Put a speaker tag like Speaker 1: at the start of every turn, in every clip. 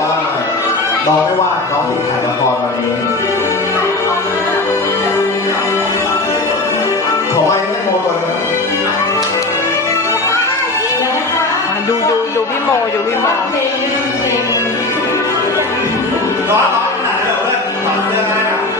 Speaker 1: ว่าน้องไม่ว่าน้องติดถ่ายละครวันนี้ขอไอ้แม่โมก่อนนะ
Speaker 2: อะดูดูดูพี่โมดูพี่โม
Speaker 1: น้องน้องขนาดนั้นเหรอเพื่อนตอนเรื่องอะไรนะ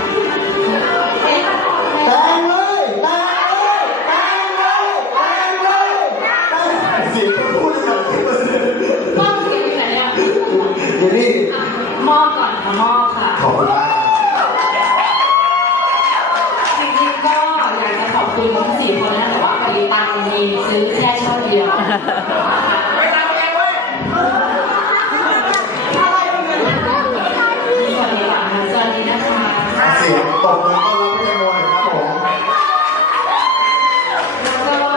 Speaker 1: เสวั
Speaker 3: สดีค่ะสวัสดีนะคะ
Speaker 1: เสียงตบมือต้อนรับพี่แม่โมหน่อยครับผม
Speaker 3: แล้วก็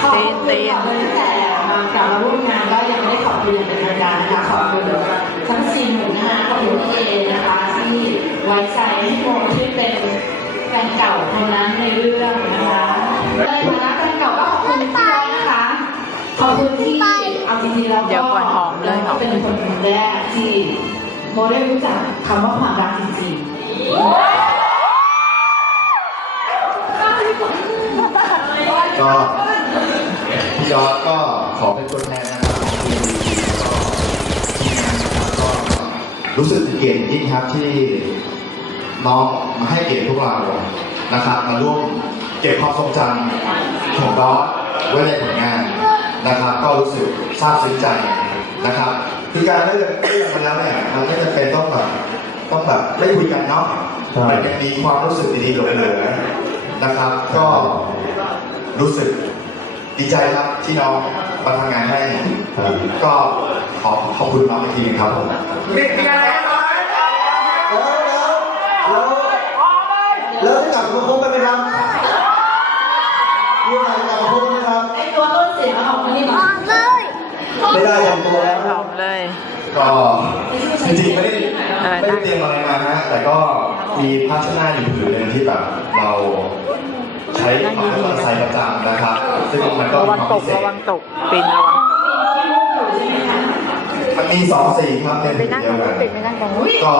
Speaker 3: ขอบคุณค่ะตั้งแต่มากลับมาร่วมงานก็ยังไม่ได้ขอบคุณอย่างเป็นทางการนะคะขอบคุณทั้งสี่หนุ่มนะคะขอบคุณพี่เอนะคะที่ไว้ใจให้โมที่เป็นแฟนเก่าคนนั้นในเรื่องนะคะในฐานะแฟนเก่าก็ขอบคุณพี่น้อยนะคะ ขอบ คุณที่เอาจริงๆแล้วก็
Speaker 2: เดี๋ยวก่อนหอมเลยหอม
Speaker 3: เป็นคนแรกที่โมได้รู้จักคำว่าความรักจริงๆ
Speaker 1: ก็พี่ยอดก็ขอเป็นตัวแทนนะครับทีมก็ทีมงานนะครับก็รู้สึกเป็นเกียรติยิ่งครับที่น้องมาให้เกียรติพวกเรานะครับมาร่วมเก็บความทรงจำของน้องไว้ในผลงาน นะครับก็รู้สึกซาบซึ้งใจนะครับคือการเลือกเลือกมาแล้วเนี่ยมันไม่จำเป็นต้องแบบต้องแบบไม่คุยกันเนาะมันยังมีความรู้สึกดีๆหลงเหลือนะครับ ก็รู้สึกดีใจครับที่น้องมาทำงานให้ ก็ขอขอบคุณน้องอีกทีหนึงครับผมมีมีอะไรไหมแล้วแล้วแล้วแล้วจะกลับมาคบกันไหมครับมีอะไรกลับมาคบกันไหมครับ
Speaker 3: ไอตัวต้นเสียงของมันนี่มัน
Speaker 1: ไม่ได้ยังตัวแล้ว
Speaker 2: หอมเลย
Speaker 1: ก็จริงๆไม่ได้ไม่ได้ เตรียมอะไรมานะแต่ก็มีผ้าเช็ดหน้าอยู่ผืนหนึงที่แบบเราใช้ของให้เราใส่ประจำนะครับ ซึ่งมันก็
Speaker 2: ระ
Speaker 1: มี
Speaker 2: วัง
Speaker 1: ความ
Speaker 2: ต
Speaker 1: พิ
Speaker 2: ก
Speaker 1: เศษ
Speaker 2: ระวังตกปินระวังตก
Speaker 1: มันมีสองสีครับเป็น
Speaker 2: ไป
Speaker 1: สี
Speaker 2: นั่ง
Speaker 1: เดียว
Speaker 2: ตรง
Speaker 1: กั
Speaker 2: นู้น
Speaker 1: น
Speaker 2: ปิดไปนั่งตรงนู้น
Speaker 1: ก็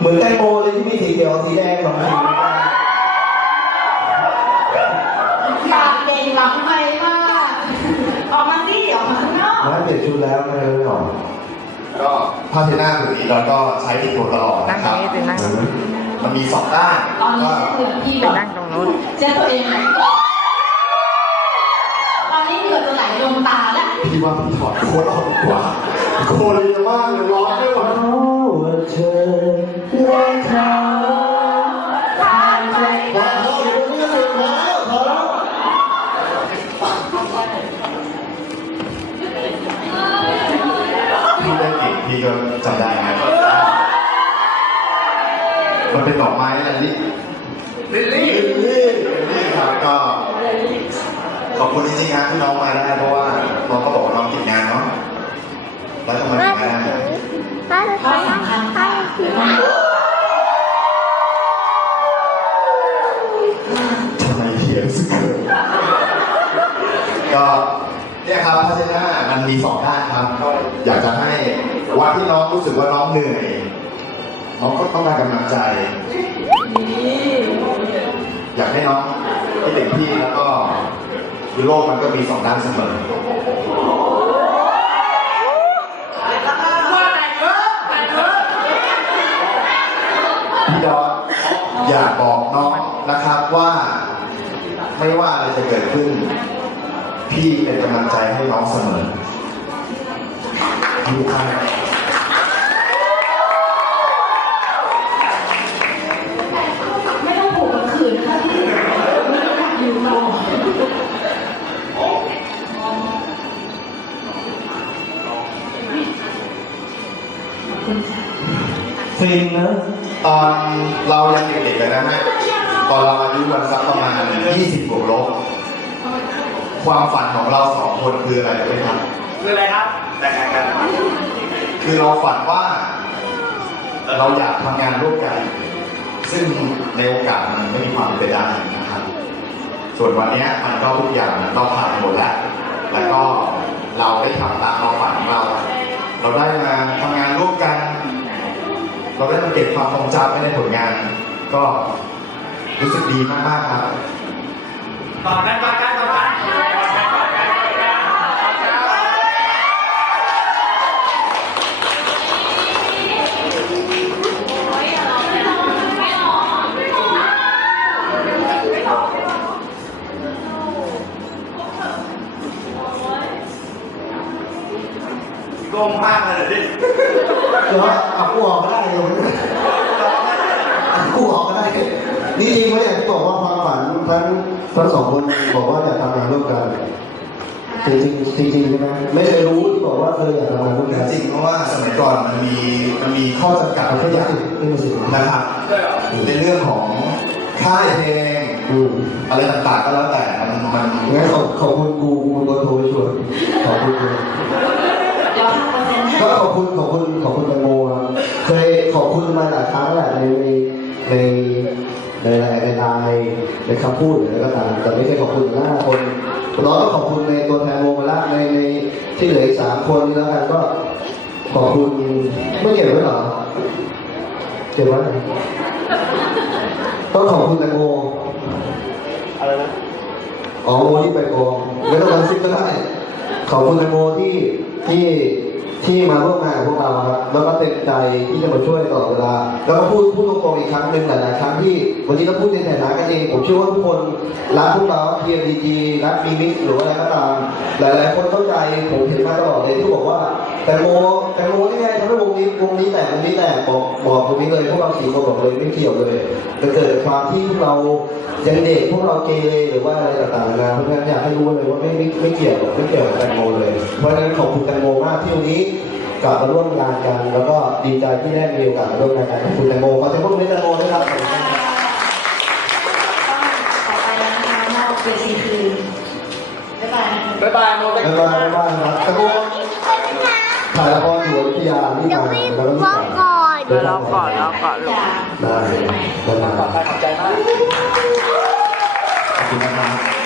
Speaker 1: เหมือนแตงโมเลยที่มีสีเขียวสีแดงสองสี
Speaker 3: อยากเด่นหลังไมค์มาก ออกมาสิออกมาข้างนอก
Speaker 1: ไม่เปลี่ยนชุดแล้วไม่เลยหรอก็ ผ้าเทน่าผืนนี้เราก็ใช้ติดตัวตลอด
Speaker 2: นั่ง
Speaker 1: นะค
Speaker 2: ตร
Speaker 1: รั
Speaker 2: ง
Speaker 1: บ
Speaker 2: นี้สินั่ง
Speaker 1: มันมีสองด้าน
Speaker 3: ตอนนี้
Speaker 1: ก็
Speaker 3: เหลือพี่
Speaker 2: ไป
Speaker 3: ก่อน
Speaker 2: นั่งตรงนู้น
Speaker 3: เจ๊ตัวเองไหมตอนนี้เหงื่อจะไหลลงตาแล้ว
Speaker 1: พี่ว่าพี่ถอดโค้ดออกดีกว่าโคตรเยอะมากเลยร้อน พี่ก็จำได้นะมันเป็นดอกไม้อะไรนี่ลิลลี่ลิลลี่ลิลลี่ครับก็ขอบคุณจริงๆครับที่น้องมาได้เพราะว่าน้องก็บอกว่าน้องติดงานเนาะแล้วทำไมถึงมาได้
Speaker 3: ข้อสำคัญค่ะ
Speaker 1: ทำไมเขียนสึกเกินก็เนี่ยครับพัชนะมันมีสองด้านครับก็อยากจะให้ วันที่น้องรู้สึกว่าน้องเหนื่อย น้องก็ต้องการกำลังใจ อยากให้น้องที่เด็กพี่แล้วก็คือโลกมันก็มีสองด้านเสมอพี่ดอนอยากบอกน้องนะครับว่าไม่ว่าอะไรจะเกิดขึ้น พี่เป็นกำลังใจให้น้องเสมอ พี่ครับ
Speaker 3: ไม่ต้องผูกกับขืนนะคะพี่ไม่อยากอยู่ต่อขอบคุณค่ะ
Speaker 1: ฟินนะตอนเรายังเด็กๆเลยนะฮะ ตอนเราอายุวันสักประมาณ 20บวกลบ ความฝันของเราสองคนคืออะไรรู้ไหมครับ
Speaker 4: คืออะไรครับ
Speaker 1: แต่งงานกัน คือเราฝันว่า เราอยากทำงานร่วมกัน ซึ่งในโอกาสมันไม่มีความเป็นไปได้นะครับ ส่วนวันเนี้ยมันก็ทุกอย่างมันก็ผ่านหมดแล้ว แล้วก็เราได้ทำตามความฝันของเรา เราได้มาทำงานร่วมกัน เราได้มาเก็บความทรงจำไว้ในผลงาน ก็รู้สึกดีมากๆครับ
Speaker 4: ต่อกันต่อกันต่อกันต่อกันต่อกันต่อกัน โกงมากเลยดิ
Speaker 5: เดี๋ยวเอากูออกก็ได้เดี๋ยวเอากูออกก็ได้ นี่จริงไหมเนี่ยที่บอกว่าความฝันทั้งทั้งสองคนบอกว่าอยากทำงานร่วมกันจริงจริงจริงๆใช่ไหมไม่เคยรู้ที่บอกว่าเคยอยากทำงานร่วมกัน
Speaker 1: จริงเพราะว่าสมัยก่อนมันมีมันมีข้อจำกัด
Speaker 5: เอา
Speaker 1: ทุ
Speaker 5: แค่
Speaker 1: กอ
Speaker 5: ยั
Speaker 1: ย่ากง
Speaker 5: ษ์ไม่มาสิ
Speaker 1: นะครับในเรื่องของค่ายเพลง
Speaker 5: อืม
Speaker 1: อะไรต่างๆก็แล้วแต่มันมัน
Speaker 5: งั้นขอบขอบคุณกูกูโดนโทรไปชวนขอบคุณกู ก็ขอบคุณขอบคุณขอบคุณแตงโมครับเคยขอบคุณมาหลายครั้งแหละในในในในในไลน์ในคำพูดหรืออะไรก็ตามแต่ไม่เคยขอบคุณหน้าคนเราก็ขอบคุณในตัวแทนโมมาละในในที่เหลืออีกสามคนนี้แล้วกันก็ขอบคุณไม่เก็บไว้เหรอเก็บไว้ต้องขอบคุณแตงโม
Speaker 4: อะไรนะ
Speaker 5: อ๋อโมที่ไปกองไม่ต้องมาซิปก็ได้ขอบคุณแตงโมที่ที่ ที่มาร่วมงานกับพวกเราครับแล้วก็เต็มใจที่จะมาช่วยตลอดเวลา แล้วก็พูดพูดตรงๆอีกครั้งหนึ่งหลายๆครั้งที่วันนี้เราพูดในฐานะกันเองผมเชื่อว่าทุกคนรักพวกเรา TMDG รักมีมิกหรืออะไรก็ตาม หลายๆคนเข้าใจผมเห็นมาตลอดเลยที่บอกว่า แตงโมแตงโมนี่ไงทำให้วงนี้วงนี้แตกวงนี้แตกบอกบอกตรงนี้เลยพวกเราสี่คนบอกเลยไม่เกี่ยวเลยมันเกิดจากความที่พวกเรายังเด็กพวกเราเกเรหรือว่าอะไรต่างๆนะเพราะฉะนั้นอยากให้รู้เลยว่าไม่ไม่ไม่เกี่ยวไม่เกี่ยวกับแตงโมเลย เพราะฉะนั้นขอบคุณแตงโมมากที่วันนี้กลับมาร่วมงานกัน แล้วก็ดีใจที่ได้มีโอกาสมาร่วมงานกันขอบคุณแตงโมขอเสียงปรบมือให้แตงโมด้วยครับ
Speaker 3: ต่อไปแล้วนะคะนอกเวทีคือบ๊ายบาย
Speaker 4: บ๊ายบายโมไป
Speaker 5: บ๊ายบายบ๊ายบายครับแตงโม ถ่ายละครอยู่อยุธยาที่มาแล้วก็ที่สาม
Speaker 2: เดี๋ยวรอก่อนรอก่อนลู
Speaker 3: อกย่า
Speaker 5: ได้บ๊ายบาย
Speaker 4: ขอบใจมาก
Speaker 1: ขอบคุณนะครับ